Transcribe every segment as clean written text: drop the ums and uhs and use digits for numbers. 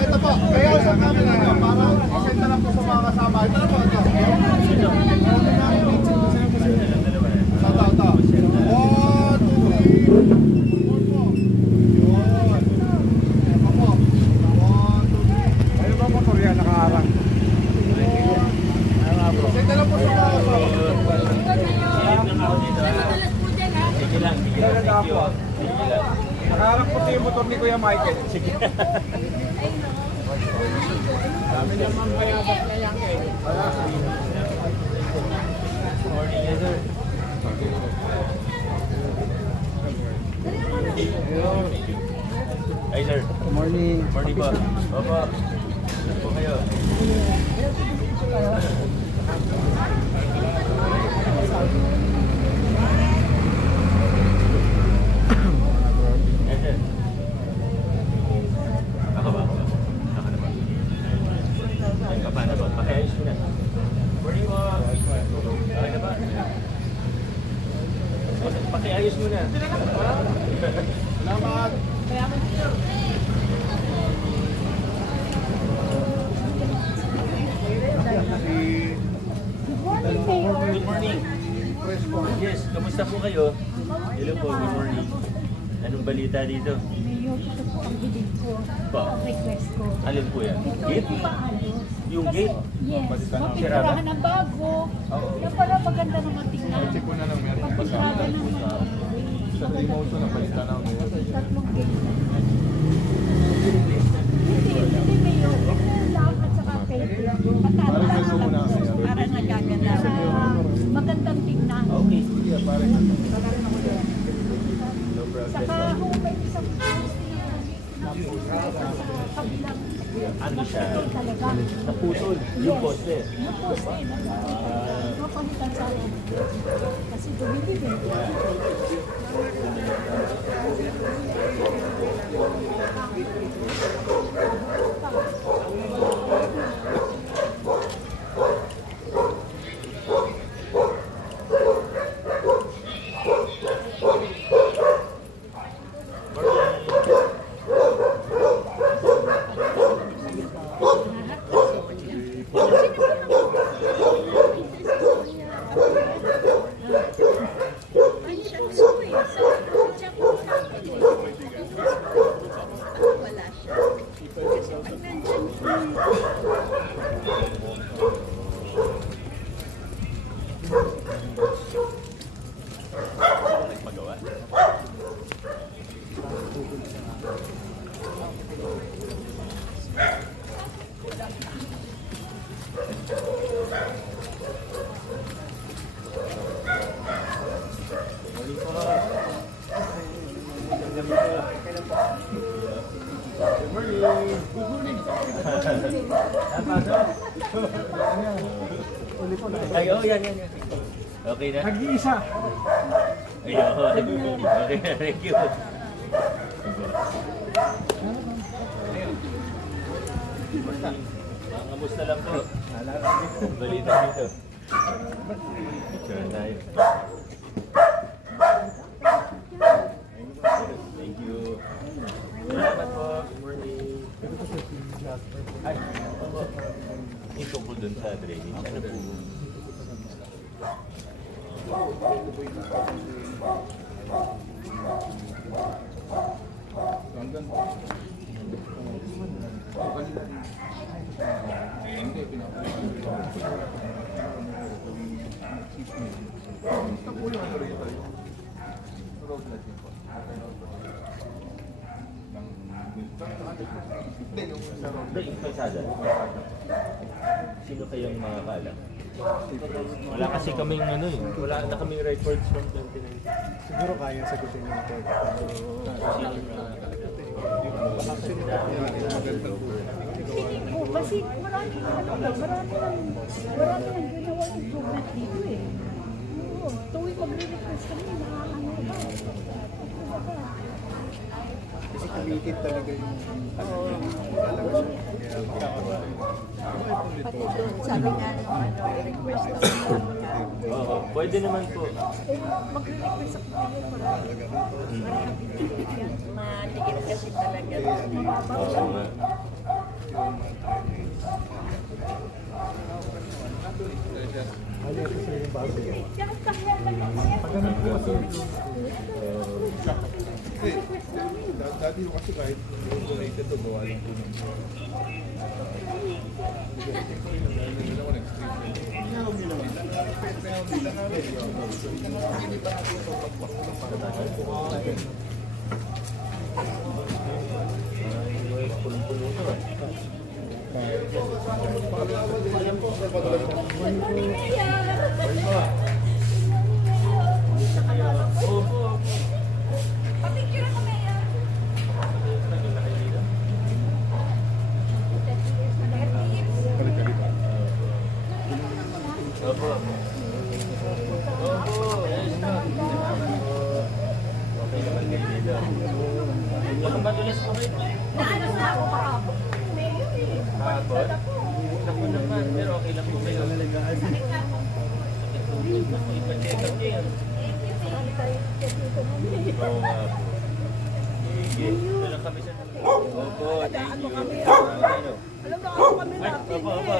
Ito po, kayo sa camera nyo, para isend na lang po sa mga kasama. Ito na po, ito. Ito. 1, 2, 3, 4 po. Nakaharap po yung motor ni Kuya Michael. Sige. Dami naman bayabas na yan eh. Morning, sir. Hi, sir. Good morning. Morning po. Opo. Ano po kayo? Pakiayos mo na. Salamat. Good morning. Yes, kamusta po kayo? Hello po, good morning. Anong balita dito? Ito po ang hiling ko. Pa? Ang request ko. Alin po yan? Gate? Yung gate? Yes. Mapinturahan ng bago. Yan pala maganda naman tingnan. Check ko na lang meron pa sa Pagpinturahan naman. sa remote na balita na ako. Tatlong gate. Hindi mayo. Lang at saka paper. Patataas para nagaganda. Magandang tingnan. Okay. Yeah, parang Saka kung may isang post kabilang ano siya? talaga. Naputol. Yung poste. Yung poste na napalitan sa akin. Kasi bumibili. Ay, oh, yan. Okay na? Nag-iisa. Ayun. Okay na, thank you. Kamusta lang po? Balita dito. Picture tayo. Thank you. Salamat po. Good morning. Ay, ito po dun sa drainage. Ano po? Yung kalsada. Sino kayang mga kaalam? Wala kasi kaming ano eh. Wala na kaming records from 2019. Siguro kaya sagutin niyo ito. Oo, kasi marami nang ginawa improvement dito eh. tuwing mag-request kami na ano ba? Kasi committed talaga yung talaga siya. Sabi nga nung ano, request ko sa kanya. Oo, pwede naman po. Mag-request ako ngayon para matigil kasi talaga. Oo nga. Ano kasi yung bago. Pag ganun po kasi Dati yung kasi kahit yung donated to, gawa lang po ng Pulong-pulo to eh. Opo. Opo. Okay naman kayo dito. Lakang ba tulis ako kayo? Kahapon? Naku naman, pero okay lang po kayo. Ipa-check up niyo. Oo nga po. Sige, doon lang kami sa... Opo, thank you. Ano? Alam na ako kami Ay, natin opo, eh. opo.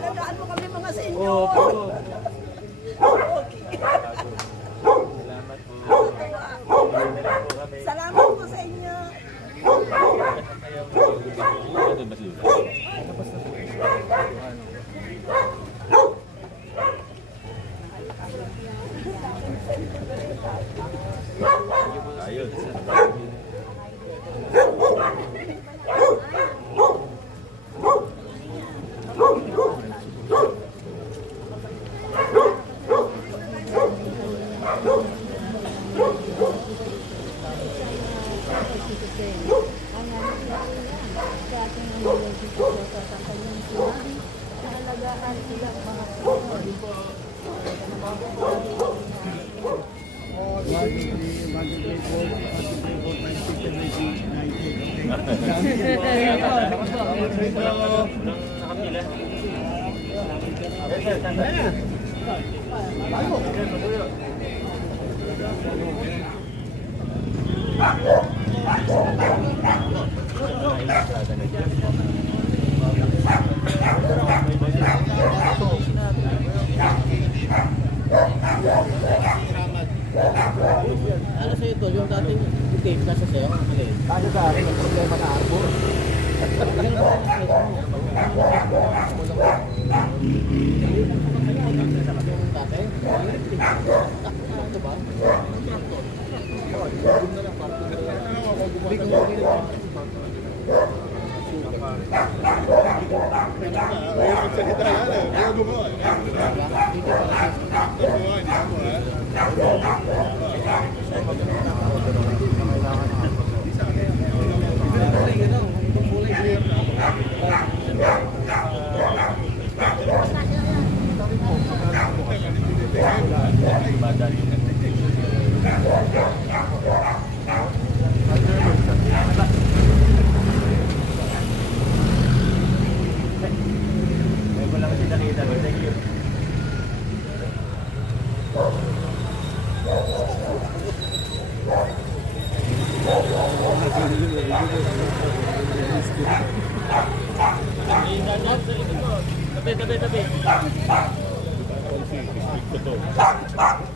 Alagaan mo kami mga sa inyo. Opo. Okay. Salamat po. Salamat po kami. Salamat po sa inyo. Ito ba sila? Ayun. Ano sa'yo ito? Yung dating tape na sa sa'yo? ano sa akin, may problema na ako. Yung dati? Ito ba? Kaya magsalita yan eh. Kaya gumawa. Gumawa, hindi ako ha. May wala kasi nakita ko. Thank you. Tabi.